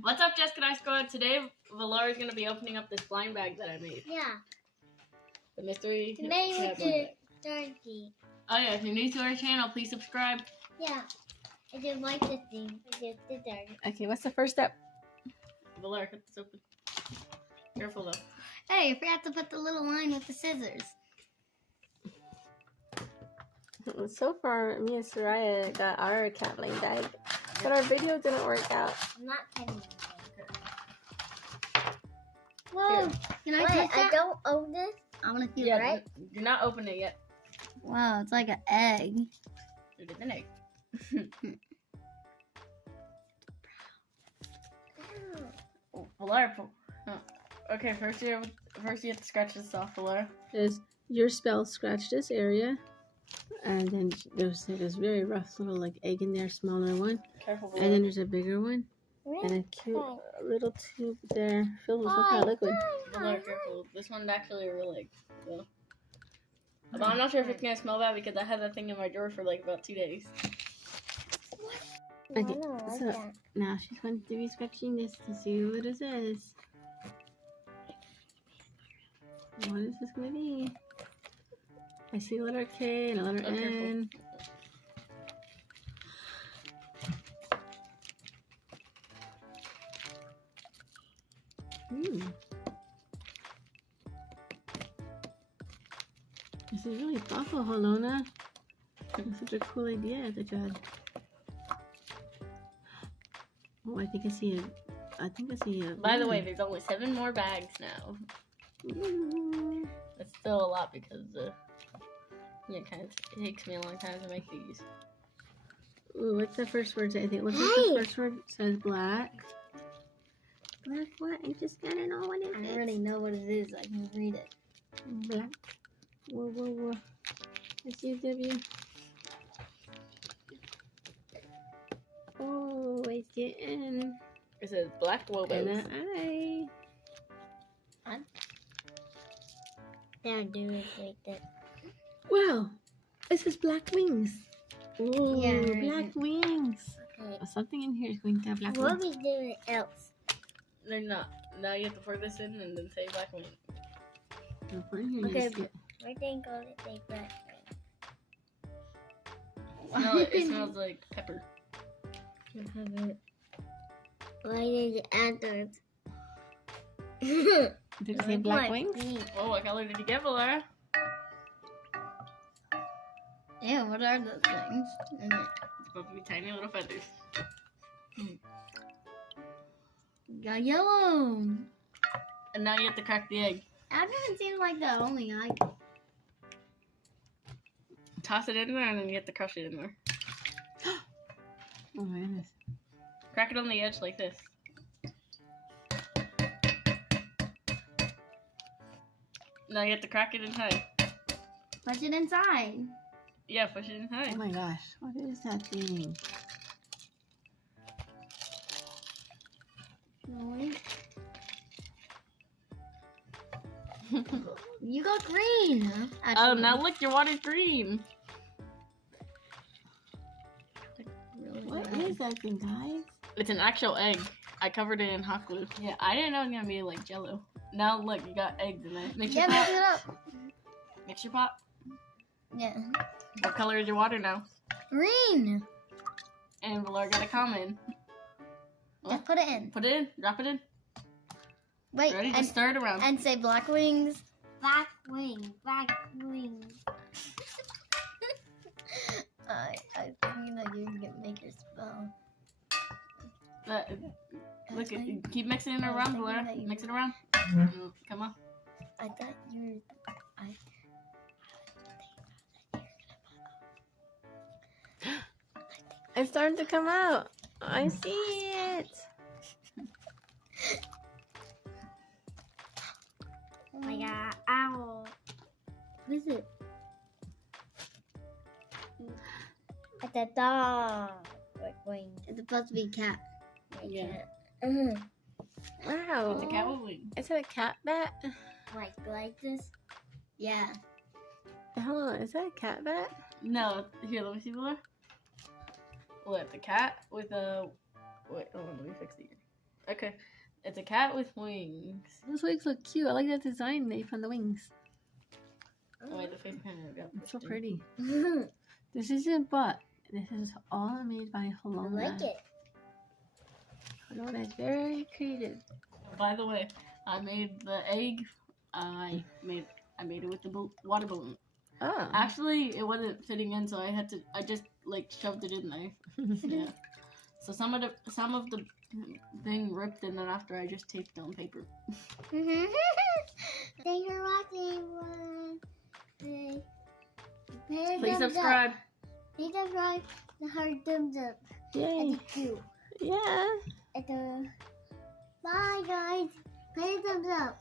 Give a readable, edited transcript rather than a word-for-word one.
What's up, Jessica and I Squad? Today, Valora is going to be opening up this blind bag that I made. Yeah. The mystery. Today with the turkey. Oh yeah, if you're new to our channel, please subscribe. Yeah. I didn't like the thing. I did the turkey. Okay, what's the first step? Valora, cut this open. Careful though. Hey, I forgot to put the little line with the scissors. So far, me and Soraya got our cat blind bag, but our video didn't work out. I'm not kidding. Whoa! Can I touch that? I don't own this. I want to feel it, right? You're not opening it yet. Wow, it's like an egg. It is an egg. Valora, okay, first you have to scratch this off, Valora. Is your spell scratch this area, and then there's like this very rough little like egg in there, smaller one. Careful, Valora. And then there's a bigger one, and a cute little tube there filled with some kind of liquid. Valora, careful. This one's actually a real egg. So. But I'm not sure if it's gonna smell bad because I had that thing in my drawer for like about 2 days. Okay, so now she's going to be scratching this to see what it is. What is this going to be? I see a letter K and a letter N. This is really thoughtful, Halona. That's such a cool idea that you had. Oh, I think I see a. By the way, there's only 7 more bags now. That's still a lot because it takes me a long time to make these. Ooh, what's the first word? I think. What's the first word? It says black. Black what? I just gotta know what it is. I already know what it is. I can read it. Black. Whoa. SUW. Oh, I see an N. It says black wobos. And an I. Don't do it like that. Wow, this is black wings. Ooh, Yeah, black wings. Okay. Something in here is going to have black What wings. are we doing else? They're not. Now you have to pour this in and then say black wing. I'll put it here. Okay, Okay. we're going to say black It smells like pepper. Why did you add those? Did it say black wings? Oh, what color did you get, Valora? Yeah, what are those things? It's supposed to be tiny little feathers. Got yellow. And now you have to crack the egg. Advent seems like the only I. Toss it in there and then you have to crush it in there. Oh my goodness. Crack it on the edge like this. Now you have to crack it inside. Push it inside. Yeah, push it inside. Oh my gosh, what is that thing? You got green. Oh, now look, your water's green. What is that thing, guys? It's an actual egg. I covered it in hot glue. Yeah, I didn't know it was gonna be like Jello. Now look, you got eggs in there. Mix your Mix pot. it up. Mix your pot. Yeah. What color is your water now? Green. And Valora got a comment. Just put it in. Put it in. Drop it in. Wait. Ready? Just stir it around. And say black wings. Black wings. Black wings. I think that you can make your spell. Look, keep mixing it around, Valora. Mix it around. Come on. I thought you were. It's starting to come out. I see it. Oh my god, ow. What is it? It's a dog. It's supposed to be a cat. Yeah. Wow. It's a cat with wings. Is it a cat bat? Like this? Yeah. Hold on, is that a cat bat? No. Here, let me see, Valora. What, the cat with a... Wait, hold on, let me fix it here. Okay. It's a cat with wings. Those wings look cute. I like that design they put on the wings. Oh wait, the face kind of got It's so pushed in. pretty. This isn't but. This is all made by I Helona. like it. Helona is very creative. By the way, I made the egg. I made it with the water balloon. Oh. Actually, it wasn't fitting in, so I just like shoved it in there. Yeah. So some of the thing ripped, and then after I just taped on paper. Thanks for watching. Please subscribe. Please subscribe. The hard thumbs up. Yay. And the two. Yeah. And the bye guys. Please thumbs up.